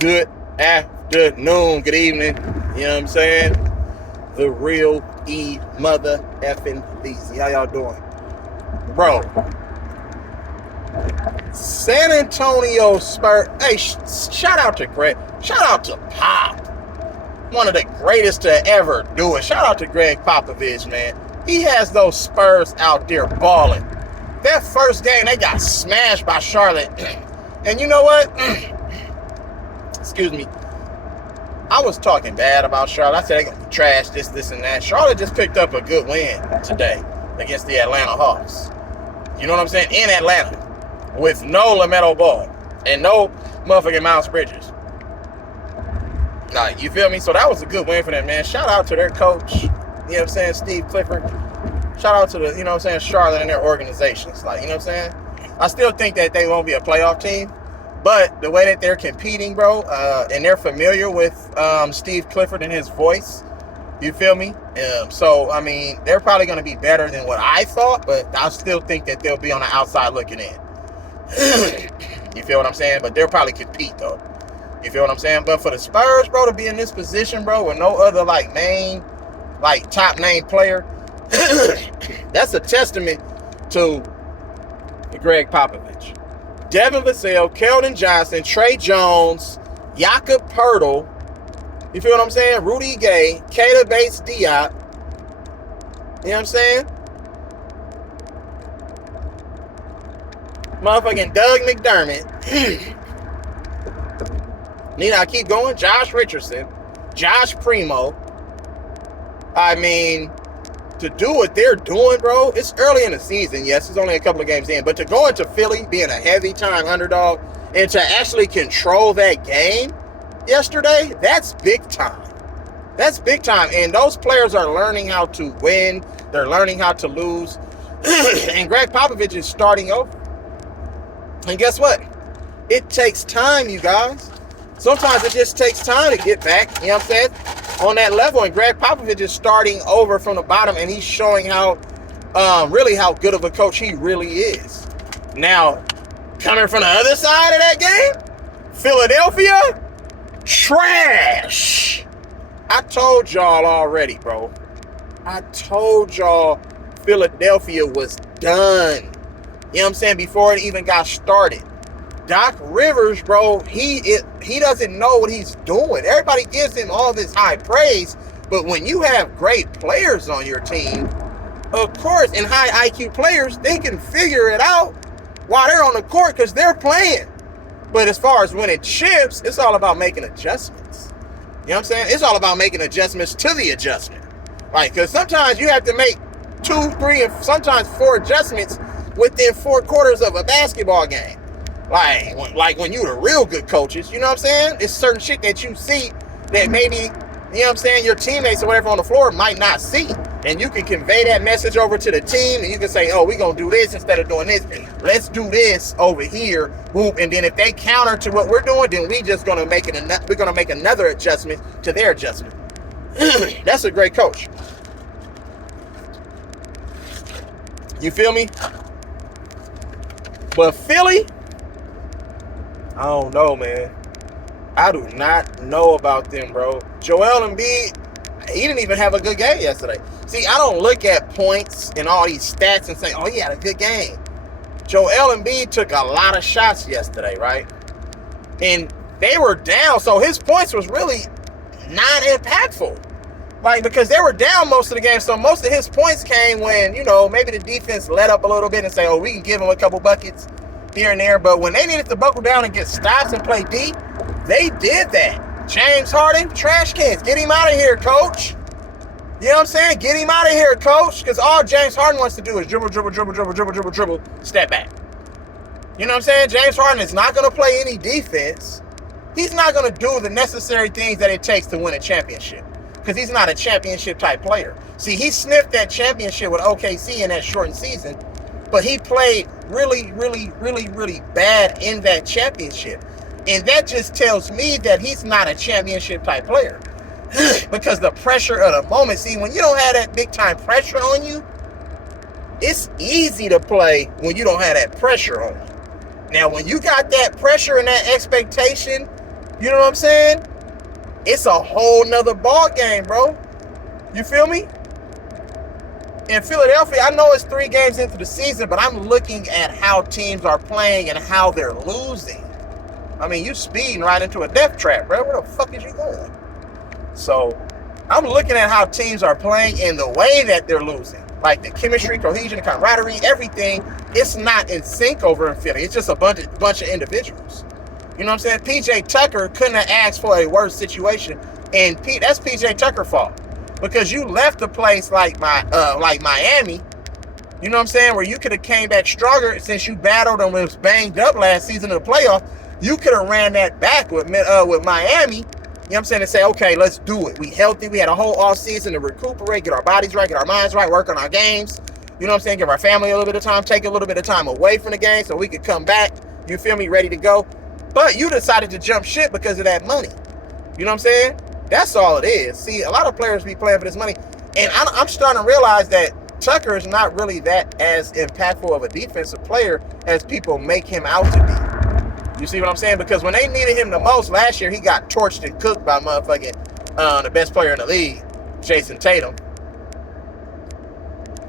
Good afternoon, good evening. You know what I'm saying? The real mother effing Leezy. How y'all doing? Bro, San Antonio Spurs. Hey, shout out to Greg. Shout out to Pop. One of the greatest to ever do it. Shout out to Greg Popovich, man. He has those Spurs out there balling. That first game, they got smashed by Charlotte. And you know what? Excuse me. I was talking bad about Charlotte. I said they're going to be trash, this, and that. Charlotte just picked up a good win today against the Atlanta Hawks. You know what I'm saying? In Atlanta. With no LaMelo Ball. And no motherfucking Miles Bridges. Like, you feel me? So that was a good win for them, man. Shout out to their coach. You know what I'm saying? Steve Clifford. Shout out to the, you know what I'm saying, Charlotte and their organizations. Like, you know what I'm saying? I still think that they won't be a playoff team. But the way that they're competing, bro, and they're familiar with Steve Clifford and his voice, you feel me? So, I mean, they're probably going to be better than what I thought, but I still think that they'll be on the outside looking in. You feel what I'm saying? But they'll probably compete, though. You feel what I'm saying? But for the Spurs, bro, to be in this position, bro, with no other, top name player, that's a testament to Greg Popovich. Devin Vassell, Keldon Johnson, Trey Jones, Jakob Poeltl, you feel what I'm saying? Rudy Gay, Keita Bates-Diop, you know what I'm saying? Motherfucking Doug McDermott. Need I keep going? Josh Richardson, Josh Primo. I mean, to do what they're doing, bro, it's early in the season. Yes, it's only a couple of games in. But to go into Philly, being a heavy-time underdog, and to actually control that game yesterday, that's big time. That's big time. And those players are learning how to win. They're learning how to lose. And Greg Popovich is starting over. And guess what? It takes time, you guys. Sometimes it just takes time to get back, you know what I'm saying, on that level. And Greg Popovich is starting over from the bottom, and he's showing really how good of a coach he really is. Now, coming from the other side of that game, Philadelphia, trash. I told y'all already, bro. I told y'all Philadelphia was done. You know what I'm saying? Before it even got started. Doc Rivers, bro, he doesn't know what he's doing. Everybody gives him all this high praise, but when you have great players on your team, of course, and high IQ players, they can figure it out while they're on the court because they're playing. But as far as winning chips, it's all about making adjustments. You know what I'm saying? It's all about making adjustments to the adjustment. Like, because sometimes you have to make 2, 3, and sometimes 4 adjustments within 4 quarters of a basketball game. Like when you're the real good coaches, you know what I'm saying? It's certain shit that you see that maybe, you know what I'm saying, your teammates or whatever on the floor might not see. And you can convey that message over to the team, and you can say, oh, we're going to do this instead of doing this. Let's do this over here. Boom. And then if they counter to what we're doing, then we're going to make another adjustment to their adjustment. That's a great coach. You feel me? But Philly, I don't know, man. I do not know about them, bro. Joel Embiid, he didn't even have a good game yesterday. See, I don't look at points and all these stats and say, oh, he had a good game. Joel Embiid took a lot of shots yesterday, right? And they were down, so his points was really not impactful. Like, because they were down most of the game, so most of his points came when, you know, maybe the defense let up a little bit and say, oh, we can give him a couple buckets here and there. But when they needed to buckle down and get stops and play deep, they did that. James Harden, trash cans. Get him out of here, coach. You know what I'm saying? Get him out of here, coach. Because all James Harden wants to do is dribble, step back. You know what I'm saying? James Harden is not going to play any defense. He's not going to do the necessary things that it takes to win a championship. Because he's not a championship type player. See, he sniffed that championship with OKC in that shortened season, but he played really bad in that championship. And that just tells me that he's not a championship type player. Because the pressure of the moment, see, when you don't have that big time pressure on you, it's easy to play when you don't have that pressure on you. Now, when you got that pressure and that expectation You know what I'm saying? It's a whole nother ball game, bro. You feel me? In Philadelphia, I know it's 3 games into the season, but I'm looking at how teams are playing and how they're losing. I mean, you speeding right into a death trap, bro. Where the fuck is you going? So, I'm looking at how teams are playing and the way that they're losing. Like the chemistry, cohesion, camaraderie, everything. It's not in sync over in Philly. It's just a bunch of individuals. You know what I'm saying? PJ Tucker couldn't have asked for a worse situation, and that's PJ Tucker's fault because you left a place like Miami. You know what I'm saying? Where you could have came back stronger since you battled and was banged up last season of the playoff. You could have ran that back with Miami. You know what I'm saying? And say, okay, let's do it. We healthy. We had a whole off season to recuperate, get our bodies right, get our minds right, work on our games. You know what I'm saying? Give our family a little bit of time, take a little bit of time away from the game so we could come back. You feel me? Ready to go. But you decided to jump ship because of that money. You know what I'm saying? That's all it is. See, a lot of players be playing for this money. And I'm starting to realize that Tucker is not really that as impactful of a defensive player as people make him out to be. You see what I'm saying? Because when they needed him the most last year, he got torched and cooked by motherfucking the best player in the league, Jason Tatum.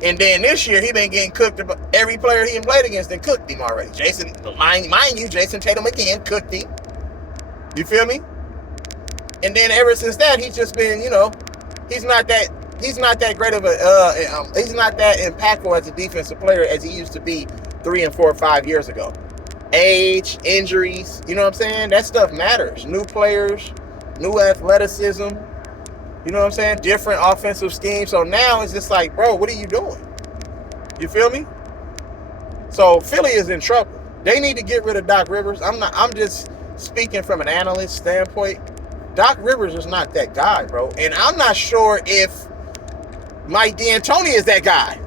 And then this year, he been getting cooked. Every player he played against and cooked him already. Mind you, Jason Tatum again cooked him. You feel me? And then ever since that, he's just been, he's not that great of he's not that impactful as a defensive player as he used to be 3 and 4 or 5 years ago. Age, injuries, you know what I'm saying? That stuff matters. New players, new athleticism. You know what I'm saying? Different offensive schemes. So now it's just like, bro, what are you doing? You feel me? So Philly is in trouble. They need to get rid of Doc Rivers. I'm just speaking from an analyst standpoint. Doc Rivers is not that guy, bro. And I'm not sure if Mike D'Antoni is that guy.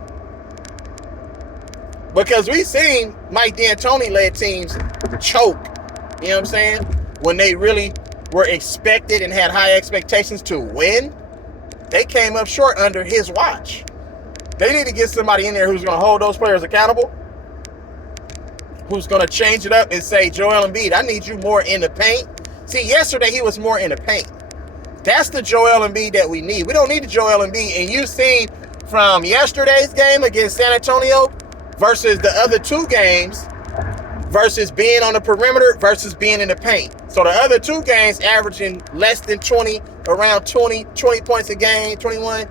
Because we've seen Mike D'Antoni led teams choke. You know what I'm saying? When they really were expected and had high expectations to win, they came up short under his watch. They need to get somebody in there who's going to hold those players accountable, who's going to change it up and say, Joel Embiid, I need you more in the paint. See, yesterday he was more in the paint. That's the Joel Embiid that we need. We don't need the Joel Embiid. And you've seen from yesterday's game against San Antonio versus the other 2 games versus being on the perimeter versus being in the paint. So the other 2 games averaging less than 20, around 20 points a game, 21.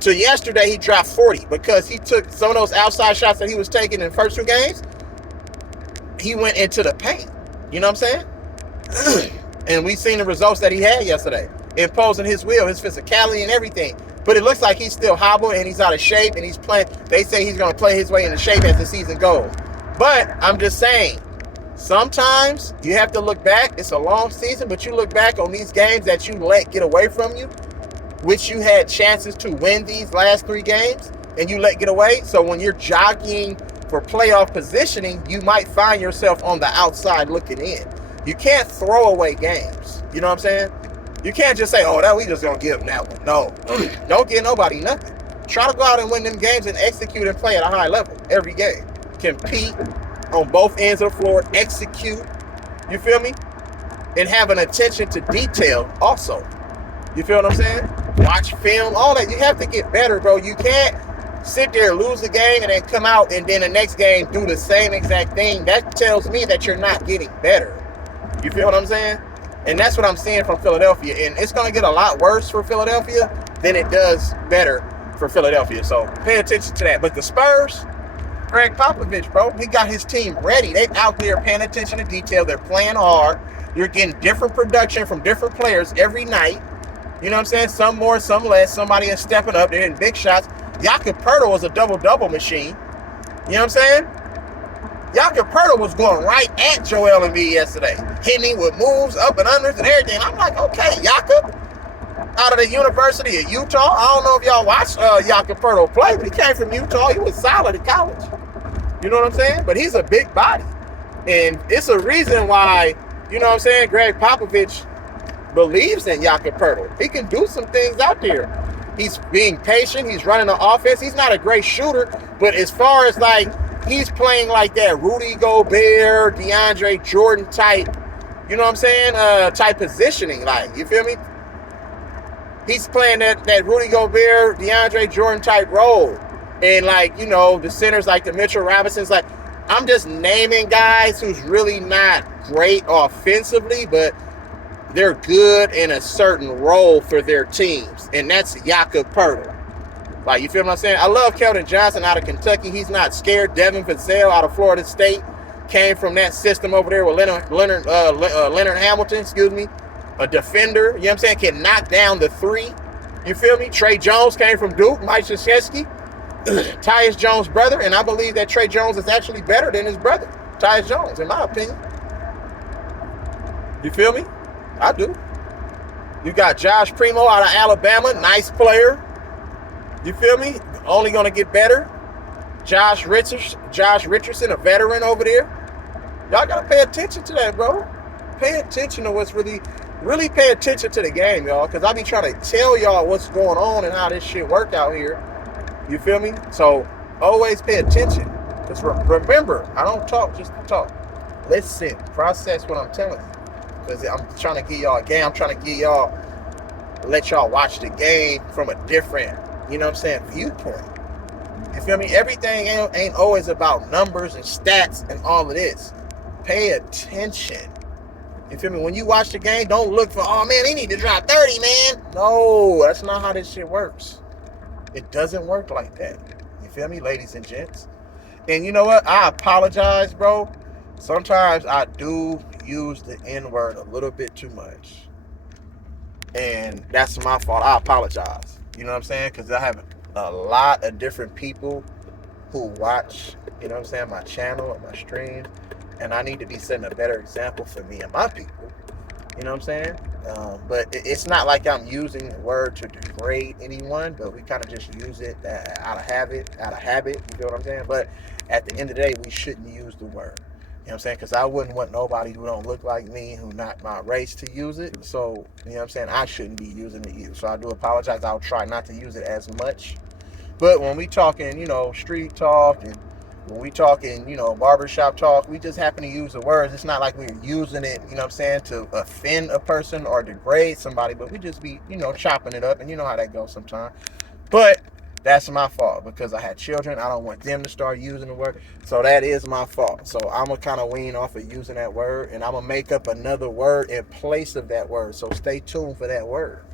To yesterday, he dropped 40 because he took some of those outside shots that he was taking in the first 2 games. He went into the paint. You know what I'm saying? And we've seen the results that he had yesterday, imposing his will, his physicality and everything. But it looks like he's still hobbling and he's out of shape and he's playing. They say he's going to play his way into shape as the season goes. But I'm just saying, sometimes you have to look back. It's a long season, but you look back on these games that you let get away from you, which you had chances to win these last 3 games, and you let get away. So when you're jockeying for playoff positioning, you might find yourself on the outside looking in. You can't throw away games. You know what I'm saying? You can't just say, oh, that we just going to give them that one. No. Don't give nobody nothing. Try to go out and win them games and execute and play at a high level every game. Compete on both ends of the floor, execute, you feel me? And have an attention to detail also. You feel what I'm saying? Watch film, all that. You have to get better, bro. You can't sit there, lose the game, and then come out and then the next game do the same exact thing. That tells me that you're not getting better. You feel what I'm saying? And that's what I'm seeing from Philadelphia. And it's going to get a lot worse for Philadelphia than it does better for Philadelphia. So pay attention to that. But the Spurs, Greg Popovich, bro, he got his team ready. They out there paying attention to detail. They're playing hard. You're getting different production from different players every night. You know what I'm saying? Some more, some less. Somebody is stepping up. They're in big shots. Jakob Poeltl was a double-double machine. You know what I'm saying? Jakob Poeltl was going right at Joel Embiid yesterday, hitting him with moves, up and unders and everything. I'm like, okay, Jakob, out of the University of Utah. I don't know if y'all watched Jakob Poeltl play, but he came from Utah. He was solid in college. You know what I'm saying? But he's a big body. And it's a reason why, you know what I'm saying, Greg Popovich believes in Jakob Poeltl. He can do some things out there. He's being patient. He's running the offense. He's not a great shooter, but as far as like, he's playing like that Rudy Gobert, DeAndre Jordan type you know what I'm saying, type positioning. Like, you feel me? He's playing that Rudy Gobert, DeAndre Jordan type role. And, like, you know, the centers like the Mitchell Robinsons, like, I'm just naming guys who's really not great offensively, but they're good in a certain role for their teams. And that's Jakob Poeltl. Like, you feel what I'm saying? I love Keldon Johnson out of Kentucky. He's not scared. Devin Vassell out of Florida State came from that system over there with Leonard Hamilton, a defender, you know what I'm saying, can knock down the three. You feel me? Trey Jones came from Duke, Mike Krzyzewski, Tyus Jones' brother, and I believe that Trey Jones is actually better than his brother, Tyus Jones, in my opinion. You feel me? I do. You got Josh Primo out of Alabama, nice player. You feel me? Only going to get better. Josh Richardson, a veteran over there. Y'all got to pay attention to that, bro. Pay attention to what's really pay attention to the game, y'all, because I be trying to tell y'all what's going on and how this shit work out here. You feel me? So always pay attention. Because remember, I don't talk just to talk. Listen, process what I'm telling you. Because I'm trying to give y'all a game. I'm trying to let y'all watch the game from a different, you know what I'm saying, viewpoint. You feel me? Everything ain't always about numbers and stats and all of this. Pay attention. You feel me? When you watch the game, don't look for, oh man, they need to drop 30, man. No, that's not how this shit works. It doesn't work like that. You feel me, ladies and gents? And you know what? I apologize, bro. Sometimes I do use the N-word a little bit too much. And that's my fault. I apologize. You know what I'm saying? Because I have a lot of different people who watch, you know what I'm saying, my channel and my stream. And I need to be setting a better example for me and my people. You know what I'm saying? But it's not like I'm using the word to degrade anyone, but we kind of just use it out of habit. You know what I'm saying? But at the end of the day, we shouldn't use the word. You know what I'm saying? Because I wouldn't want nobody who don't look like me, who not my race, to use it. So, you know what I'm saying? I shouldn't be using it either. So I do apologize. I'll try not to use it as much. But when we talking, you know, street talk, and when we talking, you know, barbershop talk, we just happen to use the words. It's not like we're using it, you know what I'm saying, to offend a person or degrade somebody, but we just be, you know, chopping it up, and you know how that goes sometimes. But that's my fault, because I had children. I don't want them to start using the word. So that is my fault. So I'm going to kind of wean off of using that word, and I'm going to make up another word in place of that word. So stay tuned for that word.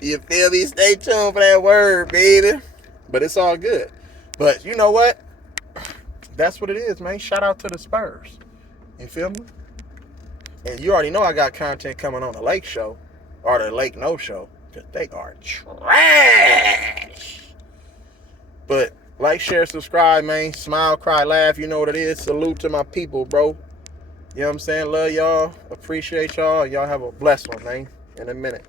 You feel me? Stay tuned for that word, baby. But it's all good. But you know what? That's what it is, man. Shout out to the Spurs. You feel me? And you already know I got content coming on the Lake Show, or the Lake No Show, because they are trash. But like, share, subscribe, man. Smile, cry, laugh. You know what it is. Salute to my people, bro. You know what I'm saying? Love y'all. Appreciate y'all. Y'all have a blessed one, man. In a minute.